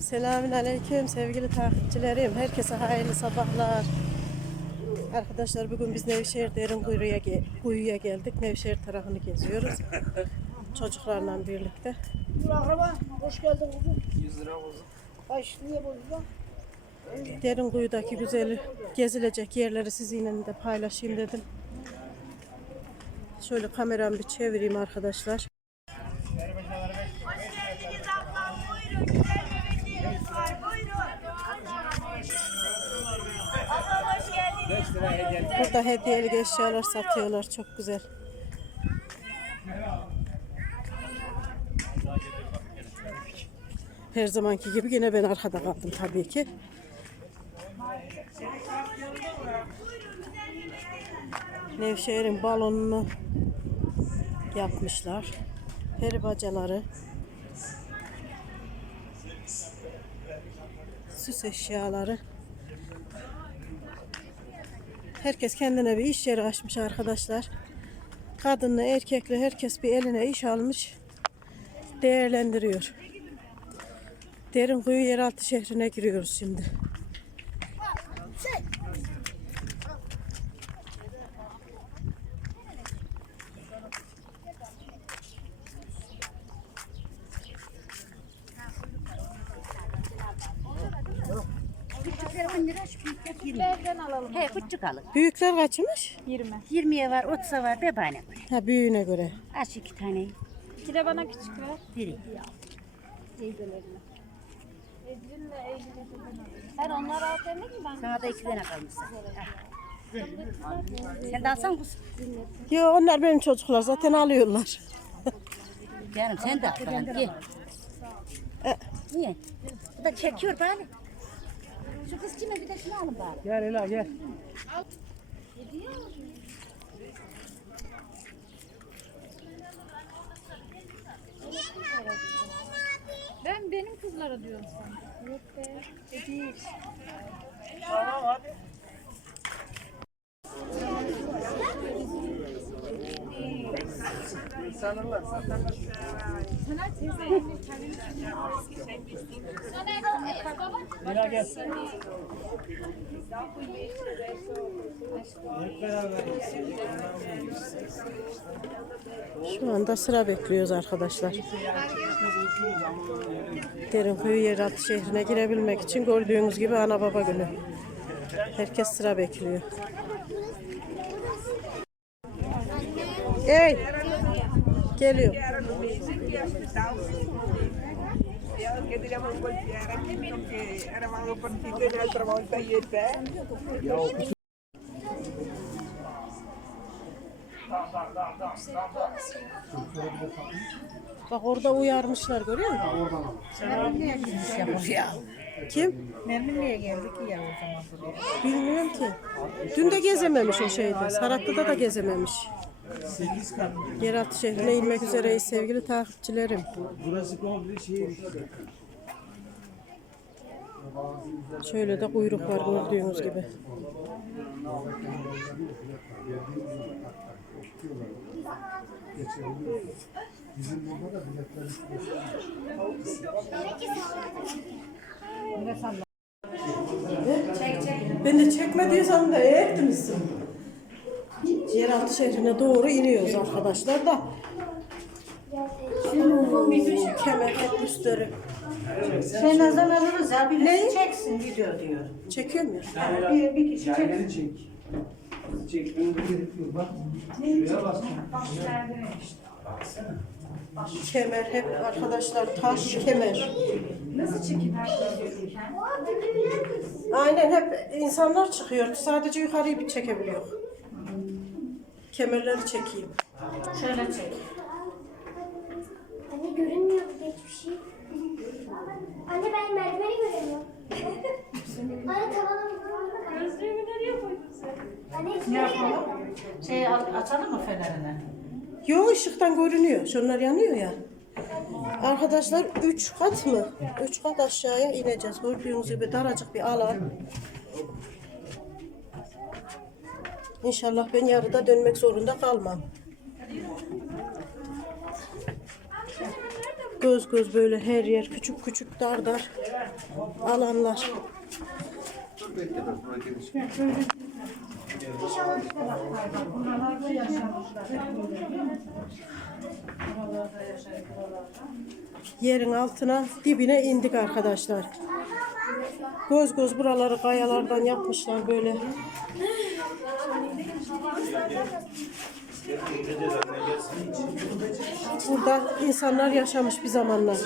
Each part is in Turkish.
Selamün aleyküm sevgili takipçilerim. Herkese hayırlı sabahlar. Arkadaşlar bugün biz Nevşehir Derin Kuyu'ya, ge- Kuyu'ya geldik. Nevşehir tarafını geziyoruz. Çocuklarla birlikte. Dur akraba, hoş geldin kuzum. 100 lira kuzum. Kaç niye bozdun? Derin Kuyu'daki güzel gezilecek yerleri sizinle de paylaşayım dedim. Şöyle kameramı bir çevireyim arkadaşlar. Hoş geldiniz ablam. Buyurun. Güzel yemekleriniz var. Buyurun. Ablam hoş geldiniz. Burada hediyelik eşyalar satıyorlar. Çok güzel. Her zamanki gibi yine ben arkada kaldım tabii ki. Nevşehir'in balonunu yapmışlar. Peri bacaları. Süs eşyaları. Herkes kendine bir iş yeri açmış arkadaşlar. Kadınla erkekle herkes bir eline iş almış. Değerlendiriyor. Derin kuyu yeraltı şehrine giriyoruz şimdi. He küçük alın. Büyükler kaçmış? 20'ye var, 30'a var, bebane var. Ha büyüğüne göre. Aç iki tane. İki de bana küçük ver. Biri. Sen onları al demek mi ben? Sana da iki tane kalmış. Sen de alsan kız. Yo onlar benim çocuklar zaten alıyorlar. Canım sen de al. E. Niye? Bu da çekiyor bari. Şu kız kime bir de şunu alın bari. Gel Ela gel. Ben benim kızlara diyorum sana. Yok be. E değil. Tamam hadi. Sanırlar, Şu anda sıra bekliyoruz arkadaşlar. Derinkuyu yeraltı şehrine girebilmek için gördüğünüz gibi ana baba günü. Herkes sıra bekliyor. Ey! Geliyor. que teníamos cualquiera, que armamos partido en el trabajo y está. Bak orada uyarmışlar görüyor musun? Kim? Nermin'e geldik ya o zaman buraya. Bilmiyorum ki. Dün de gezememiş o şeyde. Saratlı'da da gezememiş. Yeraltı şehrine inmek üzereyiz sevgili takipçilerim. Burası komple şehir. Şöyle de kuyruk var gördüğünüz gibi. Ben de çekme diyorsam da ektiniz. Yeraltı şehrine doğru iniyoruz arkadaşlar da. Kemer hep üstleri. Sen nazar alırız ya. Bir Neyi? çeksin video diyor. Çekiyor mu? Bir, bir kişi çek. Yerleri çek. Çekmene gerek yok. Bak. Şuraya bak. Kemer hep arkadaşlar taş kemer. Aynen hep insanlar çıkıyor. Sadece yukarıyı bir çekebiliyor. Kemerleri çekeyim. Şöyle çek. Anne görünmüyor burada hiçbir şey. Anne ben merdiveni göremiyorum. Anne tavana bakıyorum. Gözlüğümü nereye koydun sen? Anne hiçbir yere göremiyorum. Şey al- açalım mı fenerini? Yo ışıktan görünüyor. Şunlar yanıyor ya. Arkadaşlar 3 kat mı? 3 kat aşağıya ineceğiz. Gördüğünüz gibi daracık bir alan. İnşallah ben yarıda dönmek zorunda kalmam. Göz göz böyle her yer küçük küçük dar dar alanlar. Yerin altına dibine indik arkadaşlar. Göz göz buraları kayalardan yapmışlar böyle. Burada insanlar yaşamış bir zamanlar.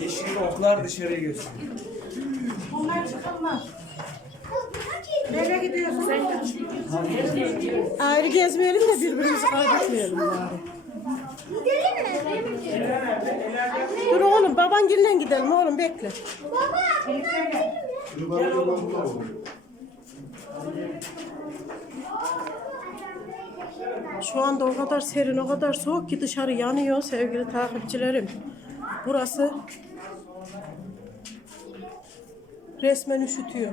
Yeşil oklar dışarıya gösteriyor. Nereye gidiyorsun? Ayrı gezmeyelim de birbirimizi kaybetmeyelim bari. Dur oğlum babanginle gidelim oğlum bekle. Şu anda o kadar serin, o kadar soğuk ki dışarı yanıyor sevgili takipçilerim. Burası resmen üşütüyor.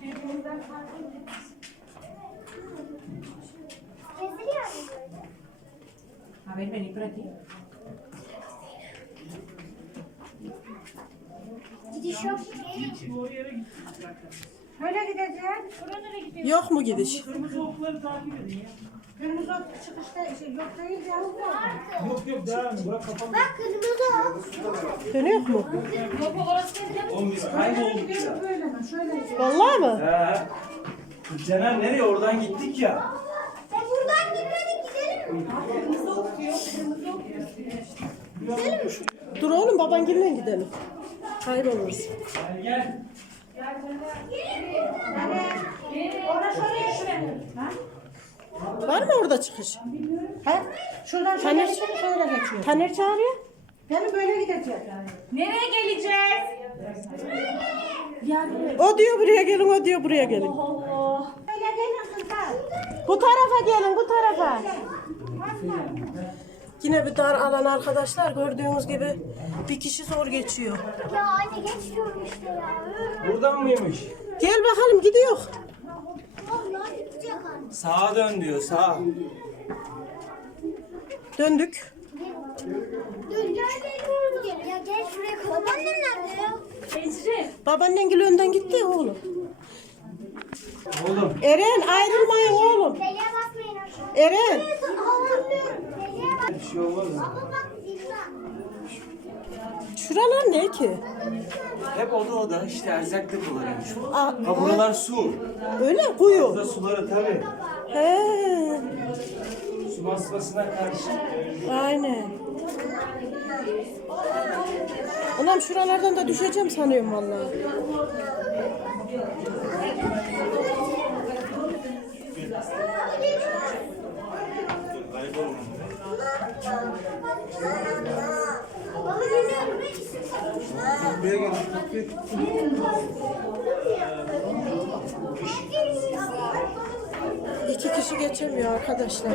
Geziliyor mu böyle? Gidiş yok. Öyle gideceğiz. Yok mu gidiş? Kırmızı ok çıkışta şey, yok değil ya. Yok yok devam edin. Bırak kapalı. Bak kırmızı ok. Dönüyor mu? Oğlum biz kaybolduk ya. Böyle mi? Şöyle. Vallahi mı? He. Caner nereye? Oradan gittik ya. E buradan gitmedik gidelim mi? Dur oğlum babangille gidelim. Kayboluruz. Gel gel. Var mı orada çıkış? Ha? Şuradan şöyle Taner, geçiyor, şöyle geçiyor. Taner çağırıyor. Yani böyle gideceğiz. Nereye geleceğiz? O diyor buraya gelin, o diyor buraya gelin. Öyle gelin kızlar. Bu tarafa gelin, bu tarafa. Yine bir dar alan arkadaşlar. Gördüğünüz gibi bir kişi zor geçiyor. Ya anne geç diyorum işte ya. Buradan mıymış? Gel bakalım gidiyor. Vallahi gidecek anne. Sağa dön diyor sağa. Döndük. Gel gel. Ya gel şuraya koy. Babaannem nerede ya? Babaannen gel önden gitti ya oğlum. Oğlum. Eren ayrılmayın oğlum. Deliğe basmayın aşağı. Eren. Bak. Bir şey olmaz mı? Şuralar ne ki? Hep oda oda işte erzak depolarıymış. Aa, Ha buralar su. öyle kuyu. Burada suları tabii. He. Su basmasına karşı. Aynen. Anam şuralardan da düşeceğim sanıyorum vallahi. Baba İki kişi geçemiyor arkadaşlar.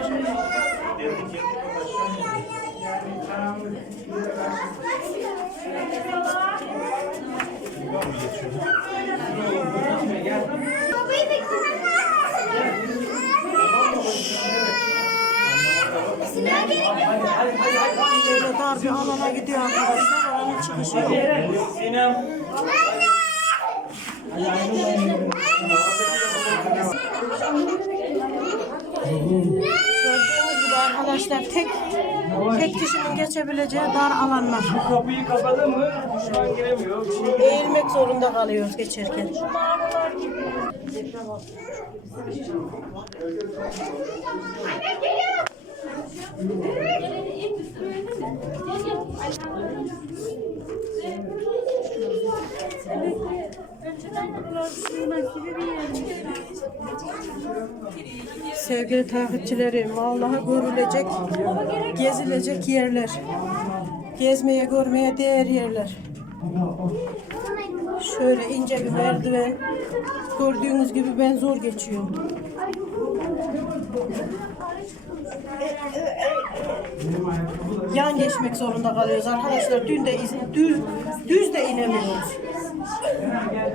Böyle dar bir alana gidiyor arkadaşlar. Sinem. Gördüğünüz gibi arkadaşlar tek tek kişinin geçebileceği dar alanlar. Kapıyı kapadın mı düşman giremiyor. Şey Eğilmek zorunda kalıyoruz geçerken. Sevgili takipçilerim, vallahi görülecek, gezilecek yerler. Gezmeye, görmeye değer yerler. Şöyle ince bir merdiven. Gördüğünüz gibi ben zor geçiyorum. Yan geçmek zorunda kalıyoruz arkadaşlar. Dün de iz- düz, düz de inemiyoruz.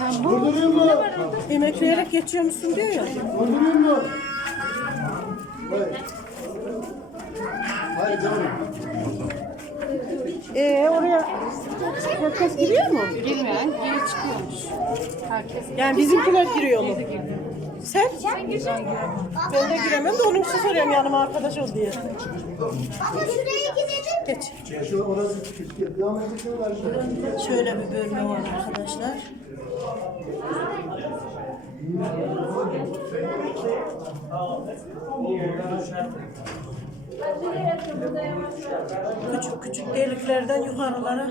Sen Durduruyor mu? Emekleyerek geçiyor musun diyor ya. Durduruyor mu? Hayır. Hayır canım. Ee oraya herkes giriyor mu? Girmeyen geri çıkıyormuş. Herkes. Yani bizimkiler giriyor mu? Sen? Ben de giremem de onun için soruyorum yanıma arkadaş ol diye. Baba şuraya gidelim. Geç. Şu orası küçük. Devam edecekler. Şöyle bir bölme var arkadaşlar. Küçük küçük deliklerden yukarılara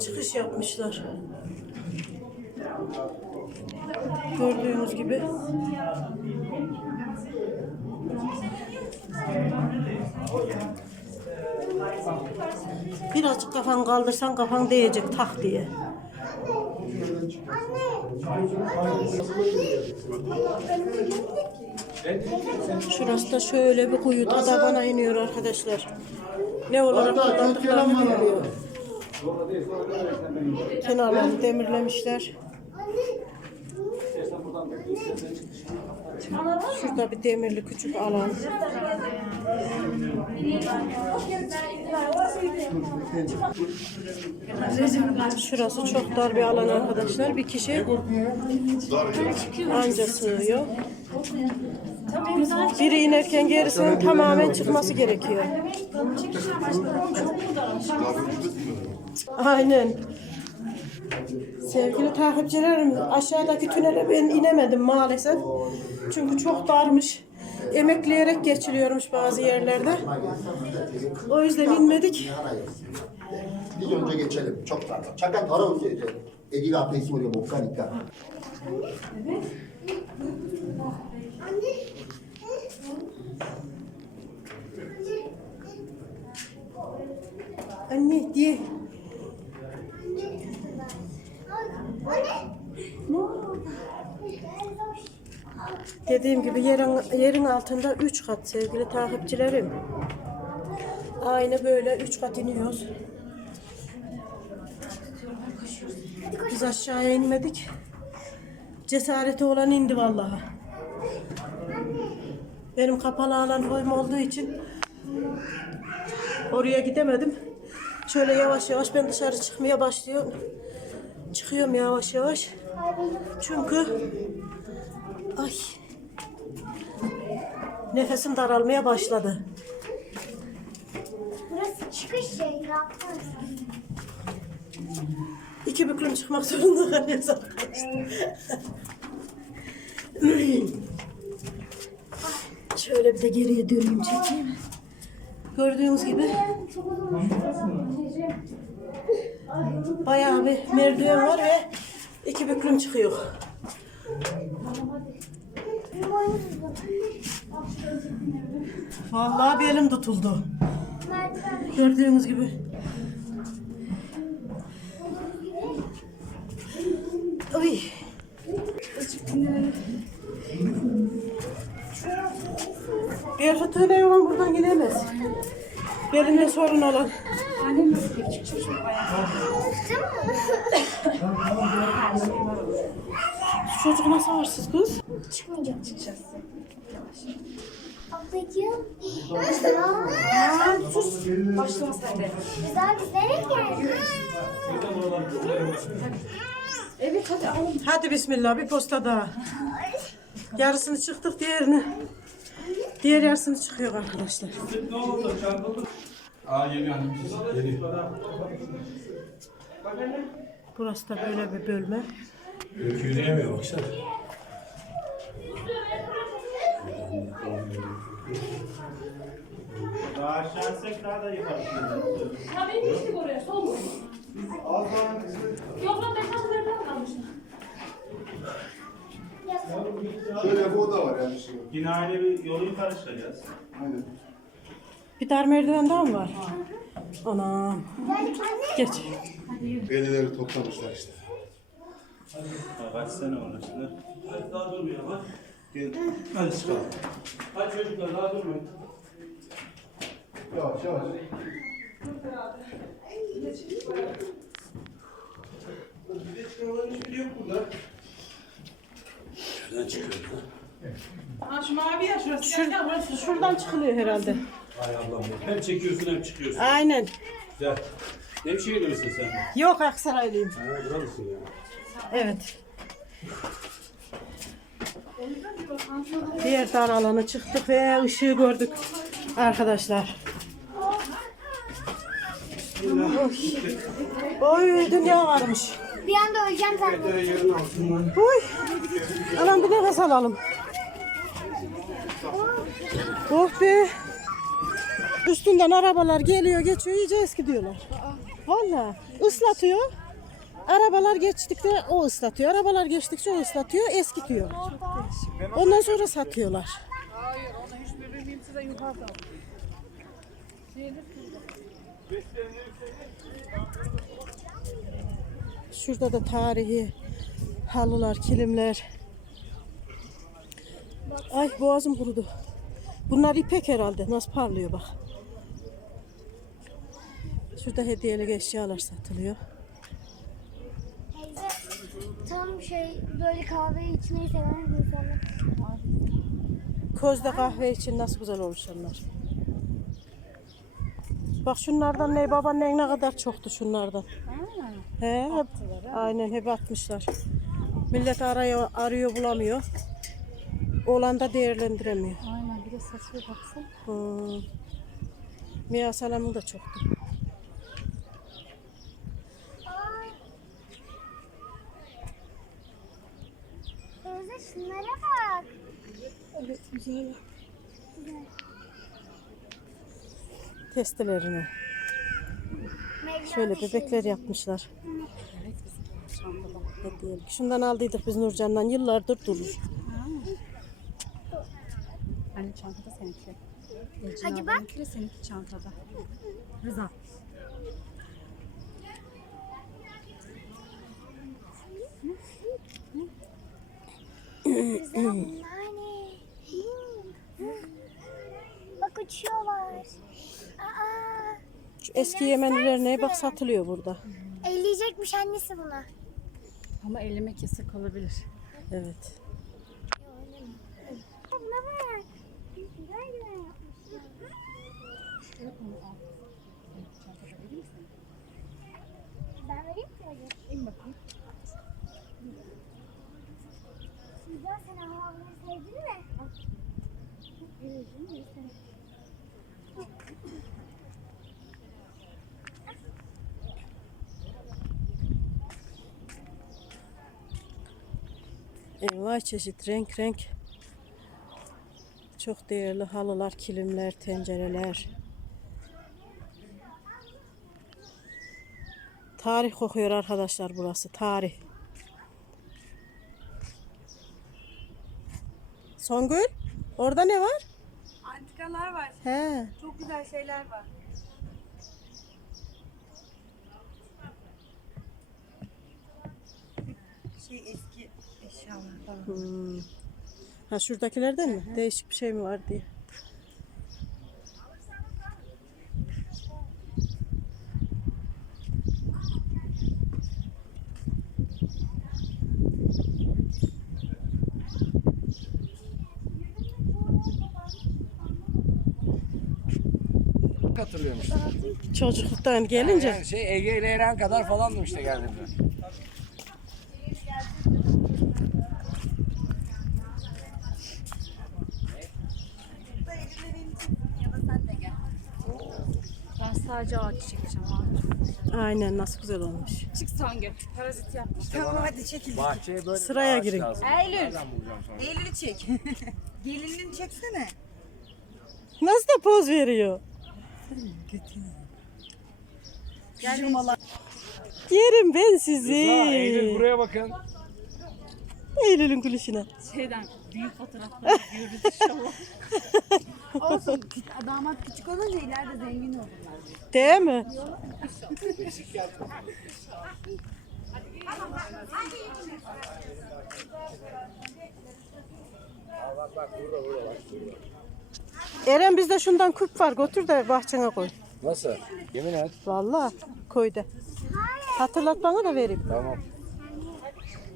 çıkış yapmışlar. Gördüğünüz gibi. Birazcık kafan kaldırsan kafan değecek tak diye. Şurası da şöyle bir kuyu tabana iniyor arkadaşlar. Ne olarak kullandıklarını bilmiyorum. Kenarları demirlemişler. Şurada bir demirli küçük alan. Şurası çok dar bir alan arkadaşlar. Bir kişi anca sığıyor. Biri inerken gerisinin tamamen çıkması gerekiyor. Aynen. Sevgili takipçilerim aşağıdaki tünele ben inemedim maalesef. Çünkü çok darmış. Emekleyerek geçiliyormuş bazı yerlerde. O yüzden inmedik. Bir önce geçelim. Çok tatlı. Çakal ara önce. Egiga apesi oluyor. Boksanika. Evet. Anne diye Dediğim gibi yerin, yerin altında 3 kat sevgili takipçilerim. Aynı böyle 3 kat iniyoruz. Biz aşağıya inmedik. Cesareti olan indi vallahi. Benim kapalı alan boyum olduğu için oraya gidemedim. Şöyle yavaş yavaş ben dışarı çıkmaya başlıyorum. Çıkıyorum yavaş yavaş. Çünkü ay nefesim daralmaya başladı. Burası çıkış. Yaptınız. İki büklüm çıkmak zorunda kalıyoruz arkadaşlar. Şöyle bir de geriye döneyim çekeyim. Gördüğünüz gibi bayağı bir merdiven var ve iki büklüm çıkıyor. Vallahi bir elim tutuldu. Gördüğünüz gibi. Ay. Bir fıtığıyla olan buradan gidemez. Belinde sorun olan. Şu Çocuk nasıl varsız kız? Çıkmayacak. Çıkacağız. Ablacığım. Aa, sus. Başlama sen de. Güzel nereye geldik? Evet hadi al. Hadi bismillah bir posta daha. Yarısını çıktık diğerini. Diğer yarısını çıkıyor arkadaşlar. Aa yeni annem. Yeni. Burası da böyle bir bölme. Yürüyemiyor baksana. Daha aşağı insek daha da yukarı. Tabii geçtik oraya. Sol mu? Yok lan ben kapılardan kalmışım. Şöyle bir oda var yani. Yine aile bir yolu yukarı çıkacağız. Aynen. Bir dar merdiven daha mı var? Anam. Geç. Bellileri toplamışlar işte. Kaç sene şimdi? Hadi daha durmayalım ha. Gel. Hadi çıkalım. Hadi çocuklar daha durmayın. Yavaş yavaş. Bir de çıkarılan hiçbiri yok burada. Nereden çıkıyoruz lan? Ha şu mavi ya şurası. Şur- şuradan çıkılıyor herhalde. Hay Allah'ım. Hem çekiyorsun hem çıkıyorsun. Aynen. Güzel. Nevşehirli misin sen? Yok Aksaraylıyım. Ha, buralısın ya. Evet. Diğer dar alana çıktık ve ışığı gördük arkadaşlar. Oy, Oy dünya varmış. Bir anda öleceğim zaten. Uy. Anam bir nefes alalım. Oh be. Üstünden arabalar geliyor geçiyor iyice eski diyorlar. Valla ıslatıyor. Arabalar geçtikçe o ıslatıyor. Arabalar geçtikçe o ıslatıyor. Eski diyor. Ondan sonra satıyorlar. Şurada da tarihi halılar, kilimler. Ay boğazım kurudu. Bunlar ipek herhalde. Nasıl parlıyor bak. Şurada hediyelik eşyalar satılıyor. Teyze tam şey böyle kahve içmeyi seven insanlar. Közde kahve için nasıl güzel olmuş onlar. Bak şunlardan ne babaannenin ne kadar çoktu şunlardan. He, hep, aynen hep atmışlar. Millet arıyor, arıyor bulamıyor. Olan da değerlendiremiyor. Aynen bir de satıyor baksana. Hmm. Mia salamı da çoktu. Teyze şunlara bak. Testilerini. Şöyle bebekler yapmışlar. Hediyelik. Şundan aldıydık biz Nurcan'dan yıllardır durur. Anne çantada seninki. Hadi bak. Seninki çantada. Rıza. Güzel bunlar ne? Bak uçuyorlar. Aa, Şu eski Yemenilerine bak satılıyor burada. elleyecekmiş annesi buna. Ama ellemek yasak olabilir. Evet. Buna bak. Güzel güzel yapmışlar. Ben vereyim mi hocam? İn bakayım. Güzel sen havaları sevdin mi? Envai çeşit renk renk. Çok değerli halılar, kilimler, tencereler. Tarih kokuyor arkadaşlar burası. Tarih. Songül, orada ne var? Antikalar var. He. Çok güzel şeyler var. Şey eski eşyalar falan. Hmm. Ha şuradakilerden mi? Değişik bir şey mi var diye. Hatırlıyormuş. Çocukluktan gelince. Yani şey Ege ile Eren kadar falandım işte geldiğimde. Ben sadece ağaç çekeceğim ağaç. Aynen nasıl güzel olmuş. Çık Songül. Parazit yapmış. Tamam hadi çekil. Bahçeye böyle Sıraya girin. lazım. Eylül. Eylül'ü çek. Gelinliğini çeksene. Nasıl da poz veriyor. Yerim ben sizi. Aa, Eylül buraya bakın. Eylül'ün gülüşüne. Şeyden büyük fotoğraflar görürüz inşallah. Olsun. Damat küçük olunca ileride zengin olurlar. Değil mi? Eren bizde şundan küp var götür de bahçene koy. Nasıl? Yemin et. Vallahi koy da. Hatırlat bana da vereyim. Tamam.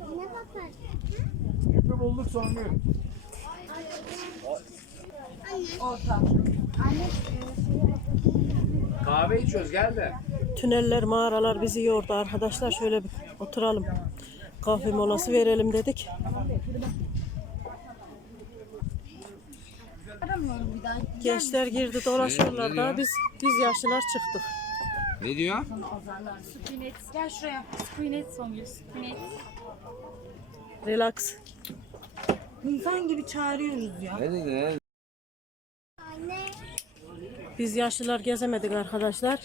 Ne bakar? Küpü bulduk Songül. Kahve içiyoruz gel de. Tüneller, mağaralar bizi yordu arkadaşlar. Şöyle bir oturalım. Kahve molası verelim dedik. Gençler girdi dolaşıyorlar da biz biz yaşlılar çıktık. Ne diyor? Spinet. Gel şuraya. Spinet Songül. Spinet. Relax. İnsan gibi çağırıyoruz ya. Ne dedi? Ne? Biz yaşlılar gezemedik arkadaşlar.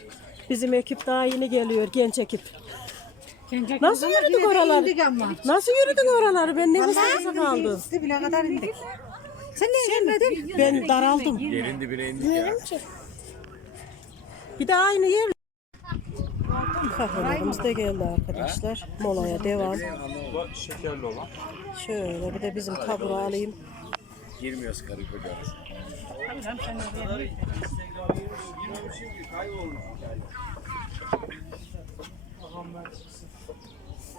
Bizim ekip daha yeni geliyor, genç ekip. Nasıl yürüdük oraları? indik ama. Nasıl yürüdük oraları? Ben nefes nefese kaldım. Size bile kadar indik. Sen niye gelmedin? Ben daraldım. Yerin dibine indik ya. Bir de aynı yer. Kahvelerimiz de geldi arkadaşlar. Molaya devam. Bu şekerli olan. Şöyle bir de bizim taburu alayım. Girmiyoruz karı koca arası.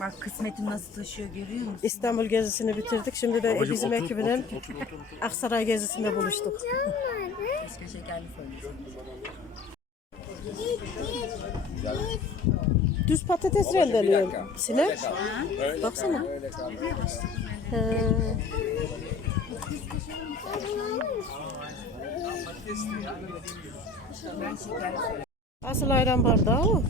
Bak kısmetim nasıl taşıyor görüyor musun? İstanbul gezisini bitirdik. Şimdi de bizim ekibinin Aksaray gezisinde buluştuk. Keşke şekerli söylesem. Düz patates rendeliyorum. Sine. Baksana. He. Asıl ayran bardağı o.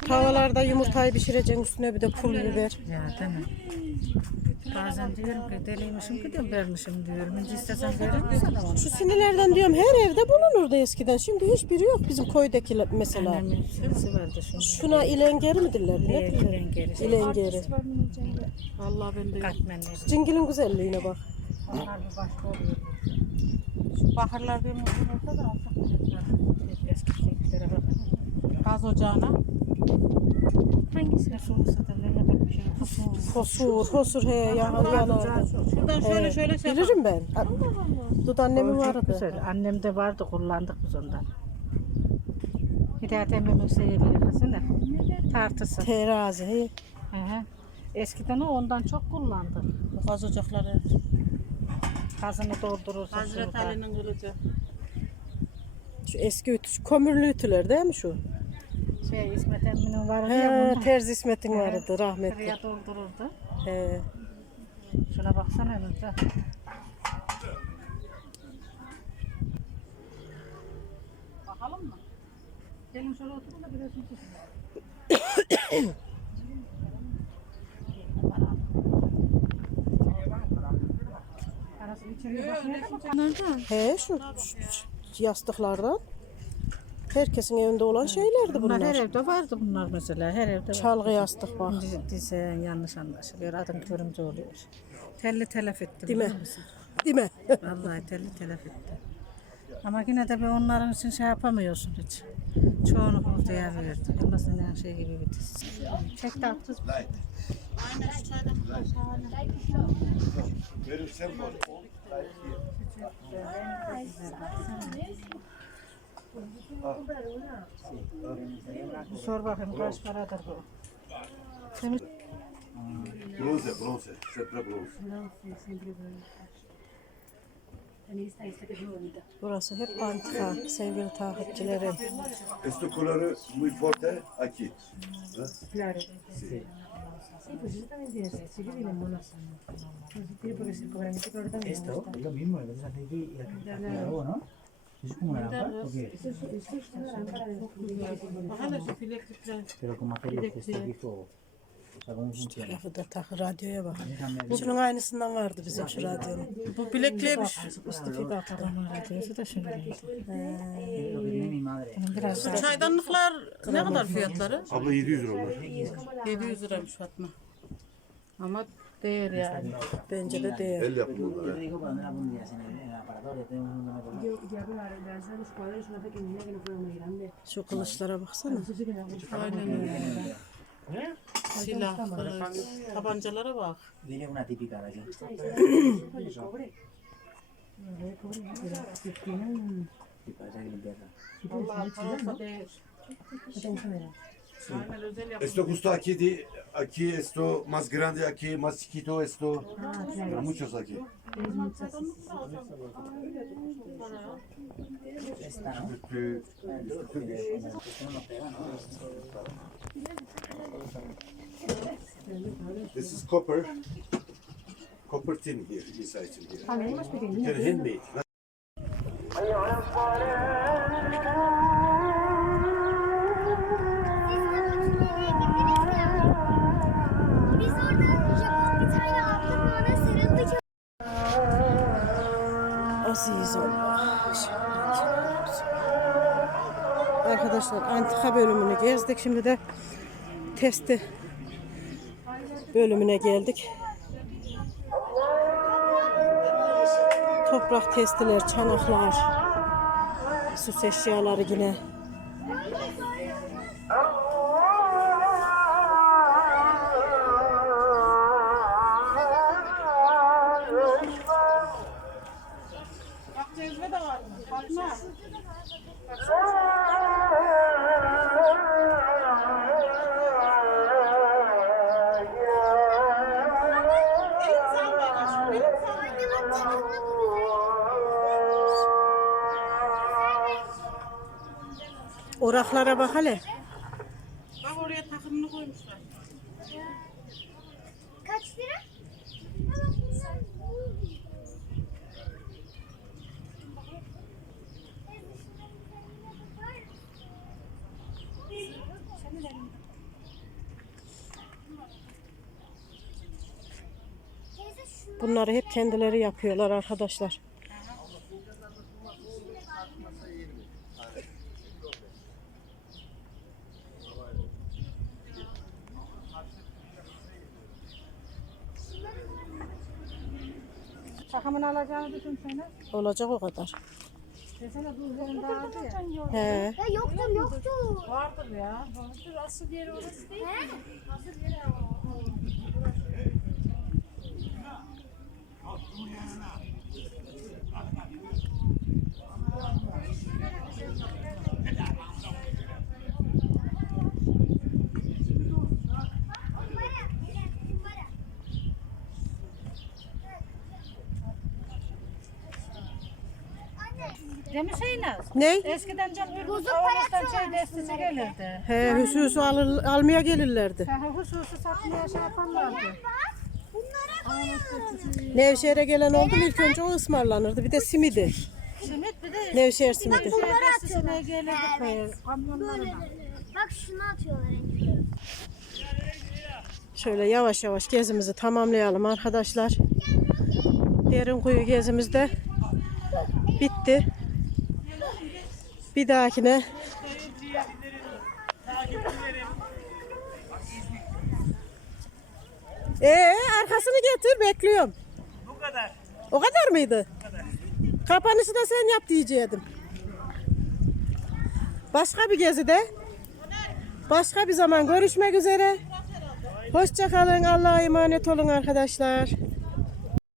Şu tavalarda yumurtayı pişireceksin üstüne bir de pul biber. Ya değil mi? Bazen diyorum ki deliymişim ki diyorum vermişim diyorum. Önce istesen verir misin ama? Şu sinilerden diyorum her evde bulunurdu eskiden. Şimdi hiçbiri yok bizim koydakiler mesela. Annemin sesi vardı şimdi. Şuna ilengeri mi diller? Ne Diğer diller? ilengeri. İlengeri. Allah ben de yok. Katmenleri. Cingilin güzelliğine bak. Onlar bir başka oluyor. Şu bakırlar benim olsa da alsak? Eski bakın. Gaz ocağına. Bir şey. Fosur, fosur he yanar yanar. Şuradan şöyle şöyle şey Bilirim ben. Dut annemin Çok vardı. güzel. Annem de vardı kullandık biz ondan. Hidayet emmimin sebebi kızı ne? Tartısı. Terazi. He. Hı. Eskiden o ondan çok kullandık. Gaz ocakları. Gazını doldurursun. Şurada. Ali'nin kılıcı. Şu eski ütü, şu kömürlü ütüler değil mi şu? Şey İsmet emminin vardı ya He, bundan. terzi İsmet'in vardı rahmetli. Şuraya doldururdu. He. Şuna baksana önümüze. Bakalım mı? Gelin şöyle oturun da bir resim çekin. Arası içeriye bakmıyor. He şu, şu yastıklardan. Herkesin evinde olan şeylerdi Bunlar her bunlar. evde vardı bunlar mesela. Her evde var. Çalgı yastık bak. Diz- Dizen yanlış anlaşılıyor. Adın körümce oluyor. Telli telef ettim. Değil mi? Değil mi? Vallahi telli telef ettim. Ama yine de bir onların için şey yapamıyorsun hiç. Çoğunu hurdaya verdi. Elmasın yani şey gibi bir diz. Çek de atız. Sor bakayım kaç paradır bu? Temiz. Bronze, bronze. Sempre bronze. Burası hep antika sevgili takipçilerim. Este color es muy fuerte aquí. Esto es lo mismo, es la que la que ¿no? Es como una lámpara, ¿o qué? Bak hele şu bileklikler. Pero radyoya bak. Şunun aynısından vardı bizim şu radyonun. Bu bilekliğiymiş. Üstü bak adamın radyosu da şimdi. Lo que tiene mi madre. Biraz Şu çaydanlıklar ne kadar fiyatları? Abla 700 lira onlar. 700 liraymış Fatma. Ama değer yani. Bence de değer. El yapımı Yo bunlar. Şu kılıçlara baksana. Aynen öyle. Silah, kılıç, tabancalara bak. Dile una típica Esto justo aquí, di- aquí esto más grande, aquí más chiquito, esto. Pero muchos aquí. This is copper. Copper tin here, inside in here. They're handmade. Aziz Allah. Arkadaşlar antika bölümünü gezdik. Şimdi de testi bölümüne geldik. Toprak testiler, çanaklar, süs eşyaları yine. Oraklara bak hele. Bak oraya takımını koymuşlar. Kaç lira? Bunları hep kendileri yapıyorlar arkadaşlar. Takımını alacağını düşünsene. Olacak o kadar. Desene bu üzerinde vardı ya. He. Ya yoktur yoktur. Vardır ya. Asıl yeri orası değil. He? Asıl yeri Ne? Eskiden can bir Bozuk çay varmış destesi gelirdi. He, hüsü hüsü alır, almaya gelirlerdi. Daha hususu satmaya şey yaparlardı. Nevşehir'e gelen oldu mu ilk önce o ısmarlanırdı. Bir de simidi. Simit bir de Nevşehir simidi. destesine gelirdi. Bak şunu atıyorlar en Şöyle yavaş yavaş gezimizi tamamlayalım arkadaşlar. Derin kuyu gezimiz de bitti. Bir dahakine Ee arkasını getir bekliyorum. Bu kadar. O kadar mıydı? Kapanışı da sen yap diyecektim. Başka bir gezide başka bir zaman görüşmek üzere. Hoşça kalın. Allah'a emanet olun arkadaşlar.